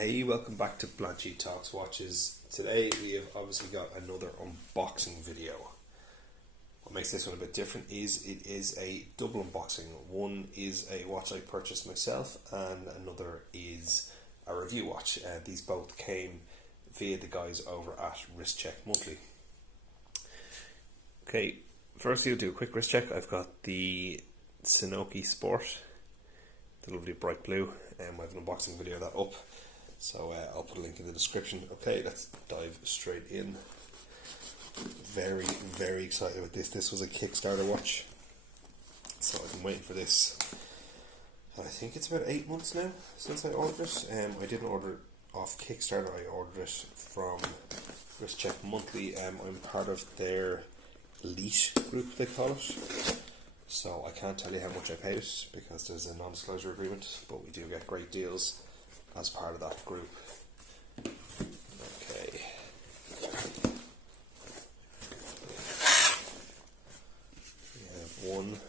Hey, welcome back to Blanchy Talks Watches. Today we have obviously got another unboxing video. What makes this one a bit different is it is a double unboxing. One is a watch I purchased myself and another is a review watch. These both came via the guys over at Wrist Check Monthly. Okay, firstly we'll do a quick wrist check. I've got the Sunoki Sport, the lovely bright blue, and I have an unboxing video of that up. So I'll put a link in the description. Okay, let's dive straight in. Very, very excited with this. This was a Kickstarter watch. So I've been waiting for this. I think it's about 8 months now since I ordered it. I didn't order it off Kickstarter. I ordered it from Wrist Check Monthly. I'm part of their elite group, they call it. So I can't tell you how much I paid it because there's a non-disclosure agreement, but we do get great deals as part of that group. Okay. We have one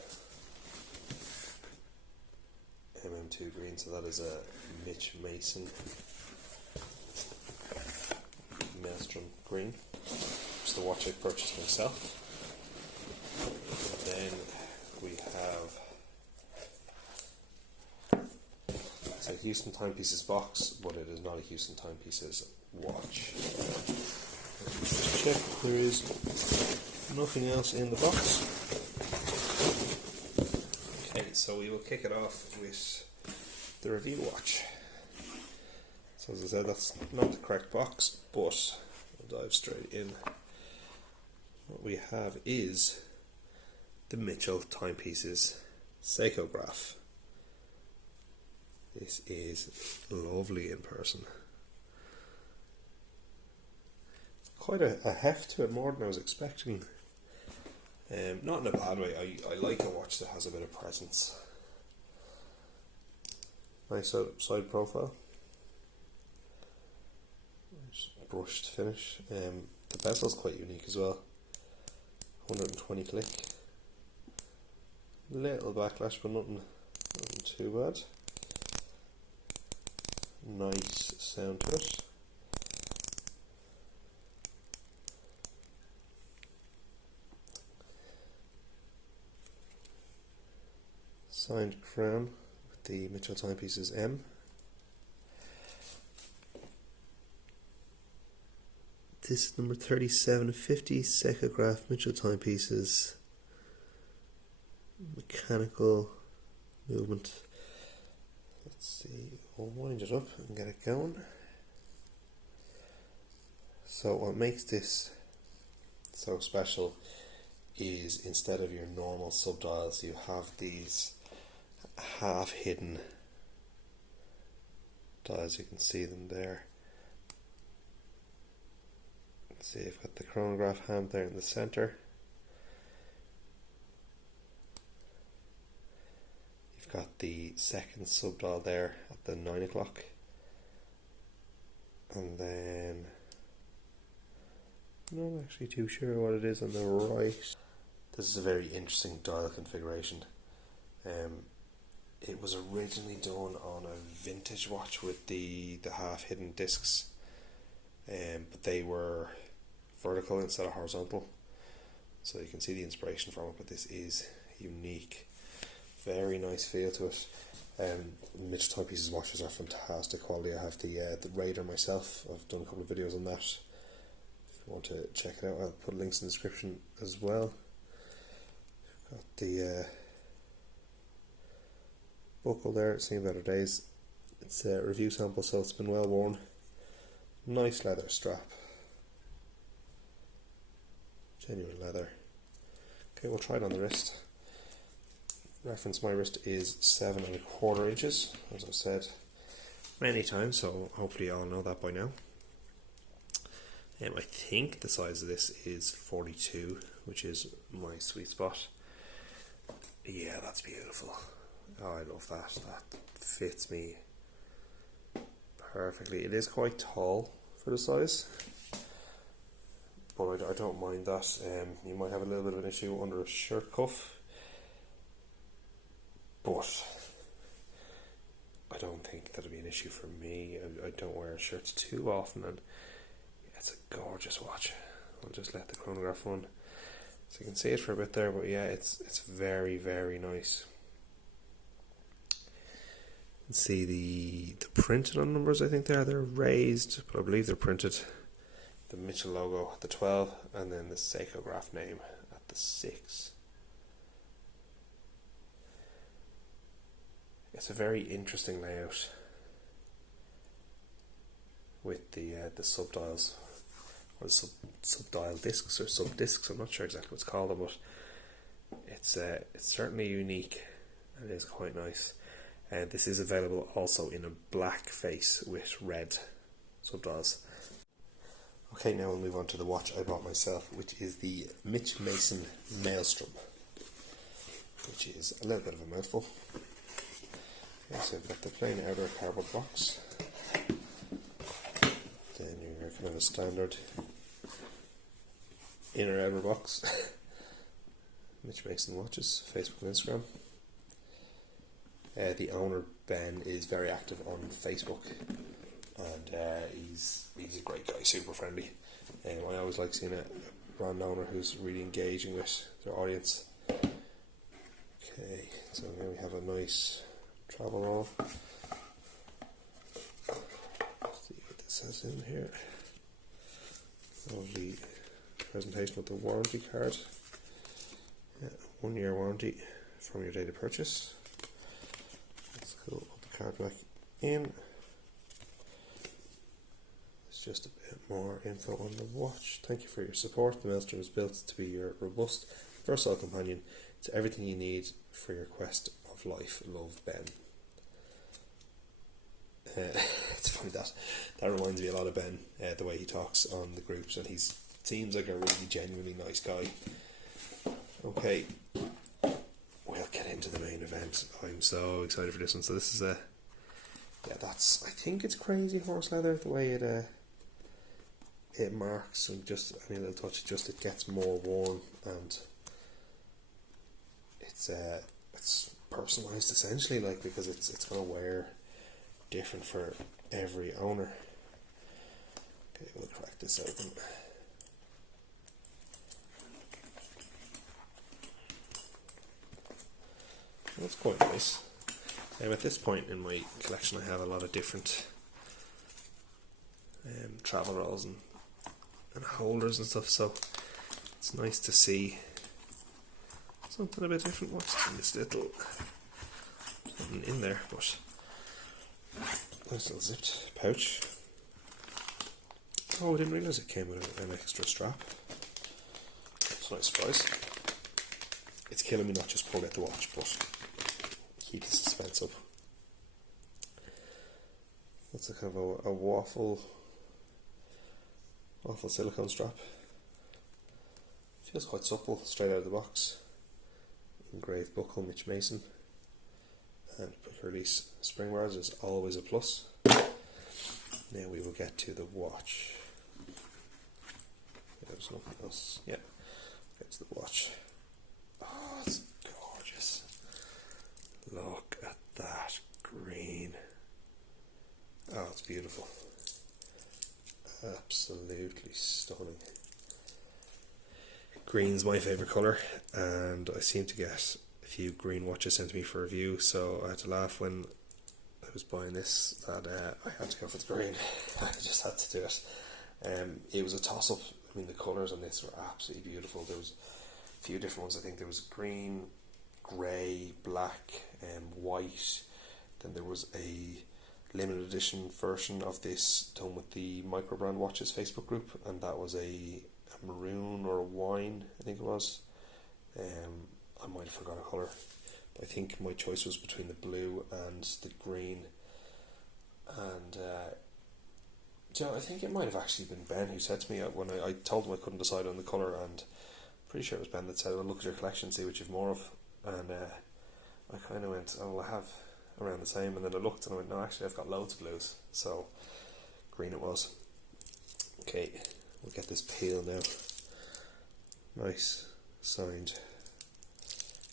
MM2 green, so that is a Mitch Maelstrom green. It's the watch I purchased myself. And then we have a Houston Timepieces box, but it is not a Houston Timepieces watch. Let's check, there is nothing else in the box. Okay, so we will kick it off with the review watch. So as I said, that's not the correct box, but we'll dive straight in. What we have is the Mitchell Timepieces Secograph. This is lovely in person. Quite a heft to it, more than I was expecting. Not in a bad way. I like a watch that has a bit of presence. Nice side profile. Nice brushed finish. The bezel's quite unique as well. 120 click. Little backlash, but nothing too bad. Nice sound to it. Signed crown with the Mitchell Timepieces M. This is number 3750 Secograph Mitchell Timepieces. Mechanical movement. Let's see, we'll wind it up and get it going. So what makes this so special is instead of your normal subdials, you have these half hidden dials. You can see them there. Let's see, I've got the chronograph hand there in the center. Got the second subdial there at the 9 o'clock, and then I'm not actually too sure what it is on the right. This is a very interesting dial configuration. It was originally done on a vintage watch with the half hidden discs, but they were vertical instead of horizontal, so you can see the inspiration from it, but this is unique. Very nice feel to it. Mitchell Timepieces watches are fantastic quality. I have the Raider myself. I've done a couple of videos on that. If you want to check it out, I'll put links in the description as well. Got the buckle there, it's seen better days. It's a review sample, so it's been well worn. Nice leather strap. Genuine leather. Okay, we'll try it on the wrist. Reference, my wrist is 7¼ inches, as I've said many times, so hopefully you all know that by now. I think the size of this is 42, which is my sweet spot. Yeah, that's beautiful. Oh, I love that. That fits me perfectly. It is quite tall for the size, but I don't mind that. You might have a little bit of an issue under a shirt cuff, but I don't think that'll be an issue for me. I don't wear shirts too often, and yeah, it's a gorgeous watch. I'll just let the chronograph run so you can see it for a bit there, but yeah, it's very, very nice. You can see the printed on numbers, I think they're raised, but I believe they're printed. The Mitchell logo at the 12, and then the Secograph name at the 6. It's a very interesting layout with the subdials, or the subdial discs or sub-discs. I'm not sure exactly what it's called, but it's certainly unique and it is quite nice. This is available also in a black face with red subdials. Okay, now we'll move on to the watch I bought myself, which is the Mitch Maelstrom, which is a little bit of a mouthful. Okay, so we've got the plain outer cardboard box, then your kind of a standard inner outer box. Mitch Mason watches, Facebook and Instagram. The owner, Ben, is very active on Facebook, and he's a great guy, super friendly. I always like seeing a brand owner who's really engaging with their audience. Okay, so here we have a nice travel roll. Let's see what this has in here. Lovely presentation with the warranty card. Yeah, 1 year warranty from your date of purchase. That's cool. Put the card back in. It's just a bit more info on the watch. Thank you for your support. The Maelstrom is built to be your robust, versatile companion. It's everything you need for your quest of life. Love, Ben. It's funny that reminds me a lot of Ben, the way he talks on the groups, and he seems like a really genuinely nice guy. Okay, we'll get into the main event. I'm so excited for this one. So this is I think it's crazy horse leather, the way it marks, and just any little touch, it gets more worn, and it's personalised essentially, like, because it's going to wear different for every owner. Okay, we'll crack this open. That's quite nice. At this point in my collection, I have a lot of different travel rolls and holders and stuff, so it's nice to see something a bit different. What's in this little something in there? But nice little zipped pouch. Oh, I didn't realise it came with an extra strap. It's a nice surprise. It's killing me not just pull out the watch, but keep the suspense up. That's a kind of a waffle silicone strap. Feels quite supple, straight out of the box. Engraved buckle, Mitch Mason, and quick release spring bars is always a plus. Now we will get to the watch. There's nothing else. Yeah, it's the watch. Oh, it's gorgeous. Look at that green. Oh, it's beautiful. Absolutely stunning. Green's my favourite colour, and I seem to get a few green watches sent to me for review, so I had to laugh when I was buying this that I had to go for the green. I just had to do it. It was a toss-up. I mean, the colours on this were absolutely beautiful. There was a few different ones. I think there was green, grey, black, white. Then there was a limited edition version of this done with the Microbrand watches Facebook group, and that was a maroon or a wine, I think it was. I might have forgot a colour, but I think my choice was between the blue and the green. And I think it might have actually been Ben who said to me when I told him I couldn't decide on the colour, and pretty sure it was Ben that said, "Well, look at your collection, see what you've more of." And I kind of went, "Oh, well, I have around the same." And then I looked and I went, "No, actually I've got loads of blues." So green it was. Okay, we'll get this peel now. Nice signed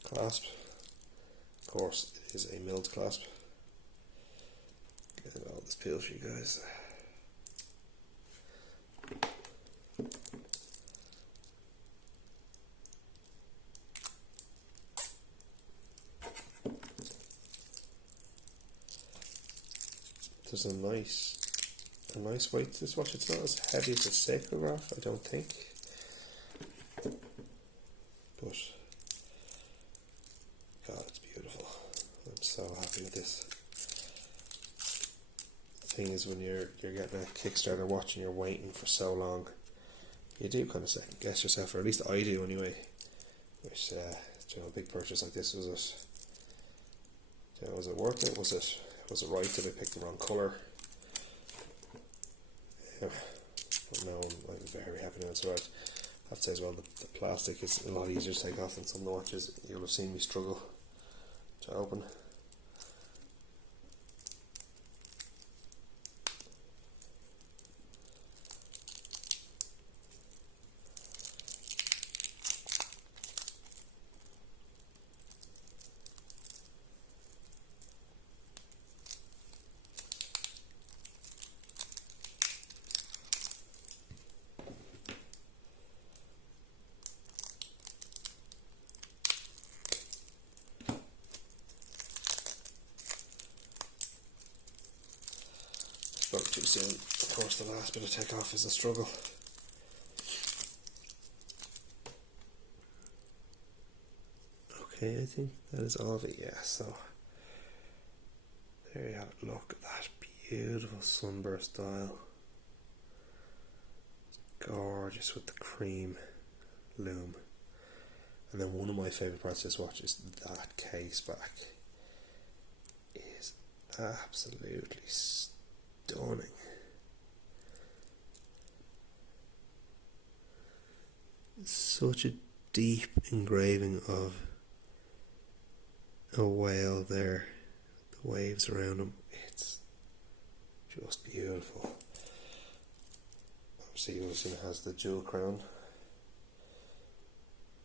clasp. Of course, it is a milled clasp. And all this peel for you guys. There's a nice weight to this watch. It's not as heavy as a Secograph, I don't think. But God, it's beautiful. I'm so happy with this. The thing is, when you're getting a Kickstarter watch and you're waiting for so long, you do kind of second guess yourself, or at least I do anyway. Which, a big purchase like this, was it worth it? Was it right? Did I pick the wrong colour? But no, I'm very happy now. It's right. I have to say as well, the plastic is a lot easier to take off than some of the watches. You'll have seen me struggle to open. Spoke too soon. Of course, the last bit of takeoff is a struggle. Okay, I think that is all of it, yeah. So, there you have it. Look at that beautiful sunburst dial. It's gorgeous with the cream loom. And then one of my favourite parts of this watch is that case back. It is absolutely stunning. Such a deep engraving of a whale there, the waves around him. It's just beautiful. Obviously, you'll see it has the jewel crown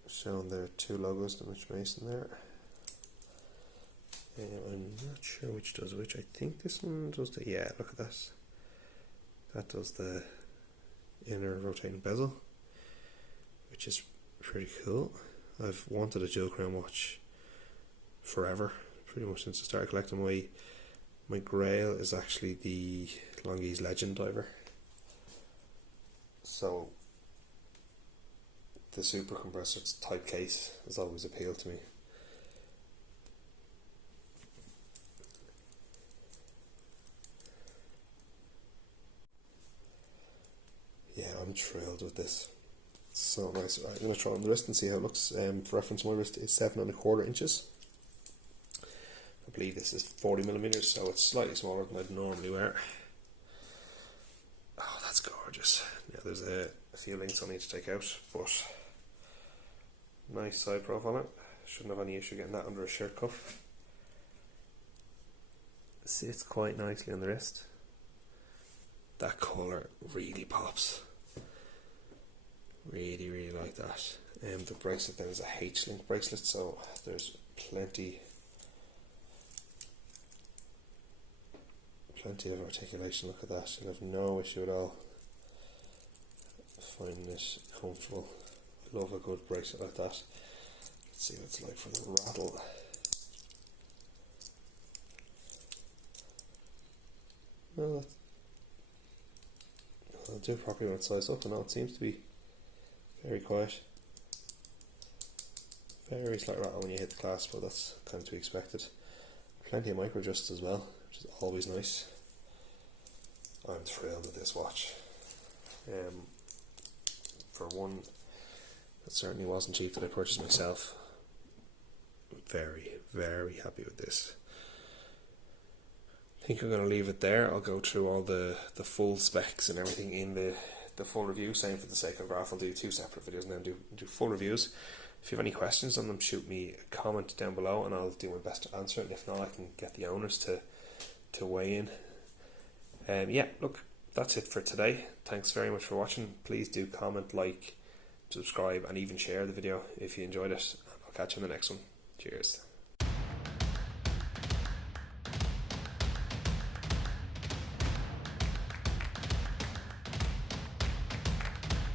showing there, two logos, the Mitch Mason there. I'm not sure which does which. I think this one does the, yeah, look at that. That does the inner rotating bezel, which is pretty cool. I've wanted a jewel crown watch forever, pretty much since I started collecting. My grail is actually the Longines Legend diver. So the super compressor type case has always appealed to me. Yeah, I'm thrilled with this. It's so nice. Right, I'm going to try on the wrist and see how it looks. For reference, my wrist is 7¼ inches. I believe this is 40mm, so it's slightly smaller than I'd normally wear. Oh, that's gorgeous. Now there's a few links I need to take out, but nice side profile on it. Shouldn't have any issue getting that under a shirt cuff. Sits quite nicely on the wrist. That colour really pops. Really like that. The bracelet then is a H-link bracelet, so there's plenty of articulation. Look at that. You'll have no issue at all finding it comfortable. I love a good bracelet like that. Let's see what it's like for the rattle. Well, I'll do it properly when it's sized up, and it seems to be very quiet. Very slight rattle when you hit the clasp, but that's kind of to be expected. Plenty of micro adjusts as well, which is always nice. I'm thrilled with this watch. For one, it certainly wasn't cheap that I purchased myself. I'm very happy with this. I think I'm going to leave it there. I'll go through all the full specs and everything in the full review. Same for the Secograph. I'll do 2 separate videos and then do full reviews. If you have any questions on them, shoot me a comment down below and I'll do my best to answer it. And if not, I can get the owners to weigh in. Yeah, look, that's it for today. Thanks very much for watching. Please do comment, like, subscribe, and even share the video if you enjoyed it. I'll catch you in the next one. Cheers.